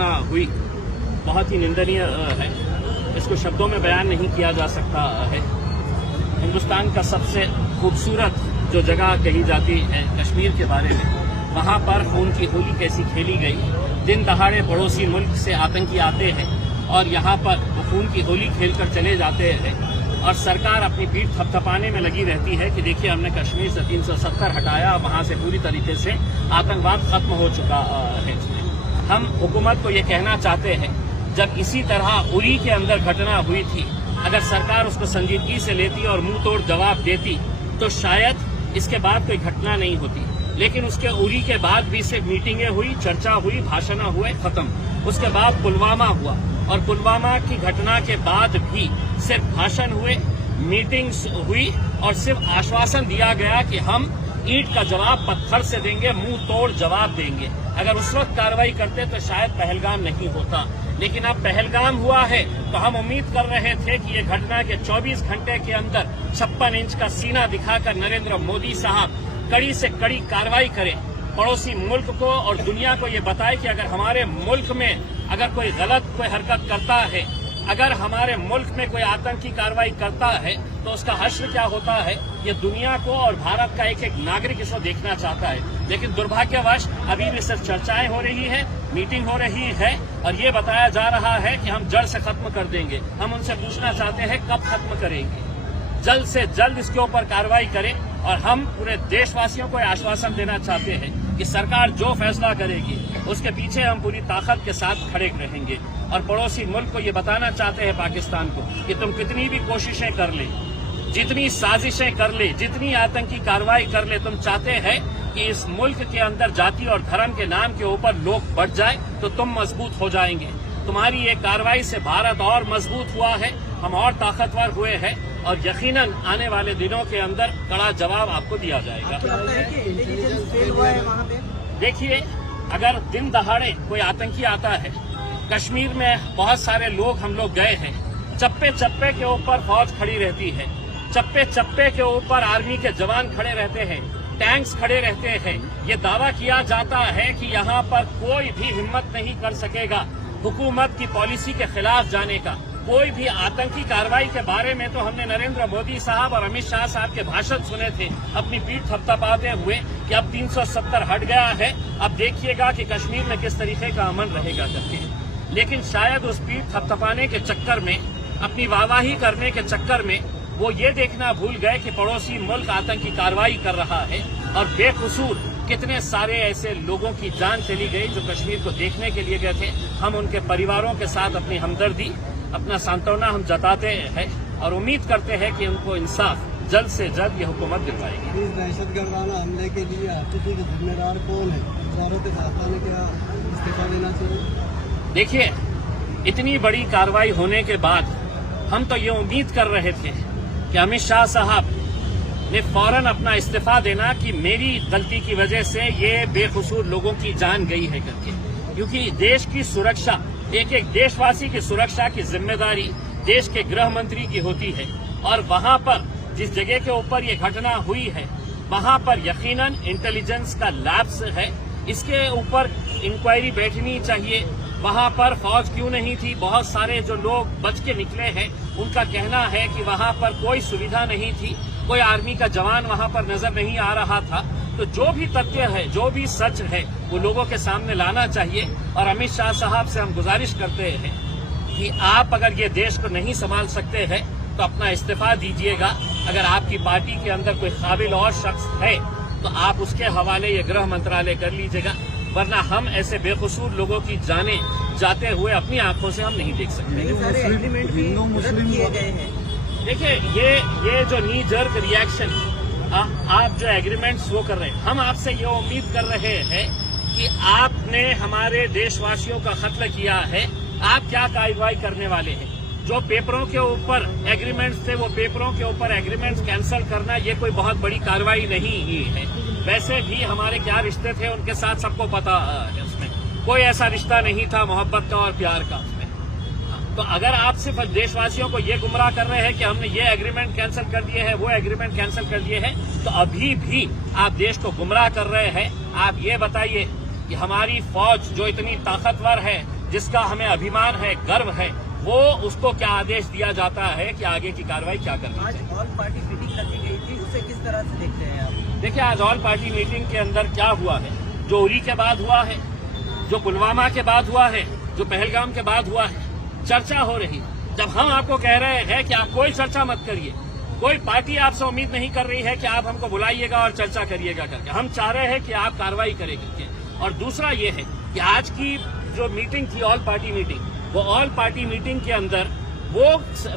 घटना हुई बहुत ही निंदनीय है। इसको शब्दों में बयान नहीं किया जा सकता है। हिंदुस्तान का सबसे खूबसूरत जो जगह कही जाती है कश्मीर के बारे में, वहां पर खून की होली कैसी खेली गई। दिन दहाड़े पड़ोसी मुल्क से आतंकी आते हैं और यहाँ पर वो खून की होली खेलकर चले जाते हैं और सरकार अपनी पीठ थपथपाने में लगी रहती है कि देखिए हमने कश्मीर से 370 हटाया, वहां से पूरी तरीके से आतंकवाद खत्म हो चुका है। हम हुकूमत को ये कहना चाहते हैं, जब इसी तरह उरी के अंदर घटना हुई थी, अगर सरकार उसको संजीदगी से लेती और मुंह तोड़ जवाब देती तो शायद इसके बाद कोई घटना नहीं होती। लेकिन उसके उरी के बाद भी सिर्फ मीटिंगें हुई, चर्चा हुई, भाषण हुए, खत्म। उसके बाद पुलवामा हुआ और पुलवामा की घटना के बाद भी सिर्फ भाषण हुए, मीटिंग्स हुई और सिर्फ आश्वासन दिया गया कि हम ईंट का जवाब पत्थर से देंगे, मुंह तोड़ जवाब देंगे। अगर उस वक्त कार्रवाई करते तो शायद पहलगाम नहीं होता। लेकिन अब पहलगाम हुआ है तो हम उम्मीद कर रहे थे कि ये घटना के 24 घंटे के अंदर 56 इंच का सीना दिखाकर नरेंद्र मोदी साहब कड़ी से कड़ी कार्रवाई करें, पड़ोसी मुल्क को और दुनिया को ये बताए कि अगर हमारे मुल्क में अगर कोई गलत कोई हरकत करता है, अगर हमारे मुल्क में कोई आतंकी कार्रवाई करता है तो उसका हश्र क्या होता है, ये दुनिया को और भारत का एक एक नागरिक इसको देखना चाहता है। लेकिन दुर्भाग्यवश अभी भी सिर्फ चर्चाएं हो रही है, मीटिंग हो रही है और ये बताया जा रहा है कि हम जड़ से खत्म कर देंगे। हम उनसे पूछना चाहते हैं कब खत्म करेंगे? जल्द से जल्द इसके ऊपर कार्रवाई करें और हम पूरे देशवासियों को आश्वासन देना चाहते हैं कि सरकार जो फैसला करेगी उसके पीछे हम पूरी ताकत के साथ खड़े रहेंगे। और पड़ोसी मुल्क को ये बताना चाहते हैं पाकिस्तान को कि तुम कितनी भी कोशिशें कर ले, जितनी साजिशें कर ले, जितनी आतंकी कार्रवाई कर ले, तुम चाहते हैं कि इस मुल्क के अंदर जाति और धर्म के नाम के ऊपर लोग बढ़ जाए तो तुम मजबूत हो जाएंगे। तुम्हारी ये कार्रवाई से भारत और मजबूत हुआ है, हम और ताकतवर हुए हैं और यकीनन आने वाले दिनों के अंदर कड़ा जवाब आपको दिया जाएगा। देखिए, अगर दिन दहाड़े कोई आतंकी आता है, कश्मीर में बहुत सारे लोग हम लोग गए हैं, चप्पे चप्पे के ऊपर फौज खड़ी रहती है, चप्पे चप्पे के ऊपर आर्मी के जवान खड़े रहते हैं, टैंक्स खड़े रहते हैं। ये दावा किया जाता है कि यहाँ पर कोई भी हिम्मत नहीं कर सकेगा हुकूमत की पॉलिसी के खिलाफ जाने का। कोई भी आतंकी कार्रवाई के बारे में तो हमने नरेंद्र मोदी साहब और अमित शाह साहब के भाषण सुने थे अपनी पीठ थपथपाते हुए कि अब 370 हट गया है, अब देखिएगा कि कश्मीर में किस तरीके का अमन रहेगा करके। लेकिन शायद उस पीठ थपथपाने के चक्कर में, अपनी वाहवाही करने के चक्कर में वो ये देखना भूल गए कि पड़ोसी मुल्क आतंकी कार्रवाई कर रहा है और बेकसूर कितने सारे ऐसे लोगों की जान चली गई जो कश्मीर को देखने के लिए गए थे। हम उनके परिवारों के साथ अपनी हमदर्दी, अपना सांत्वना हम जताते हैं और उम्मीद करते हैं कि उनको इंसाफ जल्द से जल्द ये हुकूमत दिलवाएगी। इस दहशतगर्दाना हमले के लिए आतिशी के जिम्मेदार कौन है? वजारत दाखिला ने क्या इस्तीफा देना चाहिए? देखिए, इतनी बड़ी कार्रवाई होने के बाद हम तो ये उम्मीद कर रहे थे कि अमित शाह साहब ने फौरन अपना इस्तीफा देना कि मेरी गलती की वजह से ये बेकसूर लोगों की जान गई है करके। क्योंकि देश की सुरक्षा, एक एक देशवासी की सुरक्षा की जिम्मेदारी देश के गृह मंत्री की होती है और वहां पर जिस जगह के ऊपर ये घटना हुई है वहां पर यकीनन इंटेलिजेंस का लैप्स है। इसके ऊपर इंक्वायरी बैठनी चाहिए। वहां पर फौज क्यों नहीं थी? बहुत सारे जो लोग बच के निकले हैं उनका कहना है कि वहां पर कोई सुविधा नहीं थी, कोई आर्मी का जवान वहां पर नजर नहीं आ रहा था। तो जो भी तथ्य है, जो भी सच है, वो लोगों के सामने लाना चाहिए। और अमित शाह साहब से हम गुजारिश करते हैं कि आप अगर ये देश को नहीं संभाल सकते हैं तो अपना इस्तीफा दीजिएगा। अगर आपकी पार्टी के अंदर कोई काबिल और शख्स है तो आप उसके हवाले ये गृह मंत्रालय कर लीजिएगा, वरना हम ऐसे बेकसूर लोगों की जाने जाते हुए अपनी आंखों से हम नहीं देख सकते। हिंदू मुस्लिम किए गए हैं। देखिए, ये जो नी जर्क रिएक्शन आप जो एग्रीमेंट्स वो कर रहे हैं, हम आपसे ये उम्मीद कर रहे हैं कि आपने हमारे देशवासियों का कत्ल किया है, आप क्या कार्रवाई करने वाले हैं? जो पेपरों के ऊपर एग्रीमेंट्स थे वो पेपरों के ऊपर एग्रीमेंट्स कैंसिल करना ये कोई बहुत बड़ी कार्रवाई नहीं ही है। वैसे भी हमारे क्या रिश्ते थे उनके साथ सबको पता है, उसमें कोई ऐसा रिश्ता नहीं था मोहब्बत का और प्यार का उसमें। तो अगर आप सिर्फ देशवासियों को ये गुमराह कर रहे हैं कि हमने ये एग्रीमेंट कैंसिल कर दिए हैं, वो एग्रीमेंट कैंसिल कर दिए हैं, तो अभी भी आप देश को गुमराह कर रहे हैं। आप ये बताइए कि हमारी फौज जो इतनी ताकतवर है, जिसका हमें अभिमान है, गर्व है, वो उसको क्या आदेश दिया जाता है कि आगे की कार्रवाई क्या करनी है। आज ऑल पार्टी मीटिंग रखी गई थी, उसे किस तरह से देखते हैं आप? देखिए, आज ऑल पार्टी मीटिंग के अंदर क्या हुआ है, जो उरी के बाद हुआ है, जो पुलवामा के बाद हुआ है, जो पहलगाम के बाद हुआ है, चर्चा हो रही है। जब हम आपको कह रहे हैं कि आप कोई चर्चा मत करिए, कोई पार्टी आपसे उम्मीद नहीं कर रही है कि आप हमको बुलाइएगा और चर्चा करिएगा करके, हम चाह रहे हैं कि आप कार्रवाई करें करके। और दूसरा ये है कि आज की जो मीटिंग थी ऑल पार्टी मीटिंग, वो ऑल पार्टी मीटिंग के अंदर वो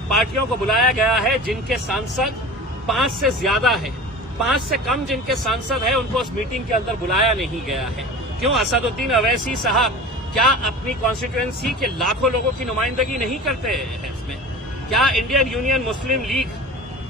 पार्टियों को बुलाया गया है जिनके सांसद 5 से ज्यादा है। 5 से कम जिनके सांसद है उनको उस मीटिंग के अंदर बुलाया नहीं गया है। क्यों? असदुद्दीन अवैसी साहब क्या अपनी कॉन्स्टिट्यूएंसी के लाखों लोगों की नुमाइंदगी नहीं करते हैं इसमें? क्या इंडियन यूनियन मुस्लिम लीग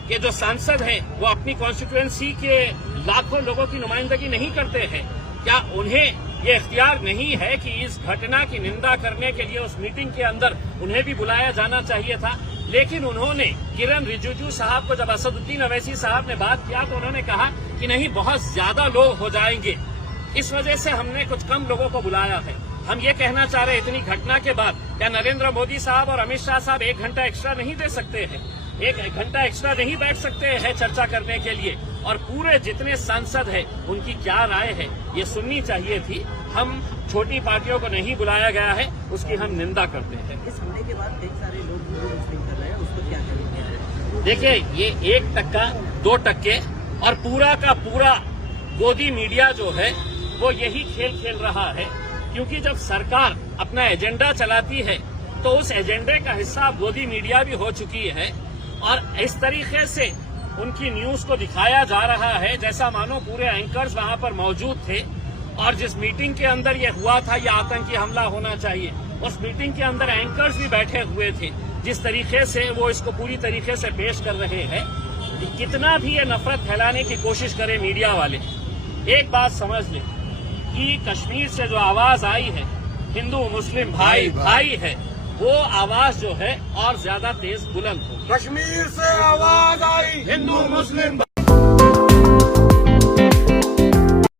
के जो सांसद हैं वो अपनी कॉन्स्टिट्यूएंसी के लाखों लोगों की नुमाइंदगी नहीं करते हैं? क्या उन्हें ये इख्तियार नहीं है कि इस घटना की निंदा करने के लिए उस मीटिंग के अंदर उन्हें भी बुलाया जाना चाहिए था? लेकिन उन्होंने, किरण रिजिजू साहब को जब असदुद्दीन अवैसी साहब ने बात किया तो उन्होंने कहा कि नहीं, बहुत ज्यादा लोग हो जाएंगे, इस वजह से हमने कुछ कम लोगों को बुलाया है। हम ये कहना चाह रहे हैं, इतनी घटना के बाद क्या नरेंद्र मोदी साहब और अमित शाह साहब 1 घंटा एक्स्ट्रा नहीं दे सकते हैं? 1 घंटा एक्स्ट्रा नहीं बैठ सकते हैं चर्चा करने के लिए? और पूरे जितने सांसद हैं उनकी क्या राय है ये सुननी चाहिए थी। हम छोटी पार्टियों को नहीं बुलाया गया है, उसकी हम निंदा करते हैं। इस हमले के बाद कई सारे लोग मुस्लिम कर रहे हैं, उसको क्या करेंगे? देखिए, ये 1%, 2% और पूरा का पूरा गोदी मीडिया जो है वो यही खेल खेल रहा है। क्योंकि जब सरकार अपना एजेंडा चलाती है तो उस एजेंडे का हिस्सा गोदी मीडिया भी हो चुकी है और इस तरीके से उनकी न्यूज को दिखाया जा रहा है जैसा मानो पूरे एंकर्स वहां पर मौजूद थे और जिस मीटिंग के अंदर ये हुआ था, ये आतंकी हमला होना चाहिए, उस मीटिंग के अंदर एंकर्स भी बैठे हुए थे। जिस तरीके से वो इसको पूरी तरीके से पेश कर रहे हैं, कितना भी ये नफरत फैलाने की कोशिश करे मीडिया वाले, एक बात समझ लें कि कश्मीर से जो आवाज आई है, हिंदू मुस्लिम भाई भाई है, वो आवाज जो है और ज्यादा तेज बुलंद हो। कश्मीर से आवाज आई, हिंदू मुस्लिम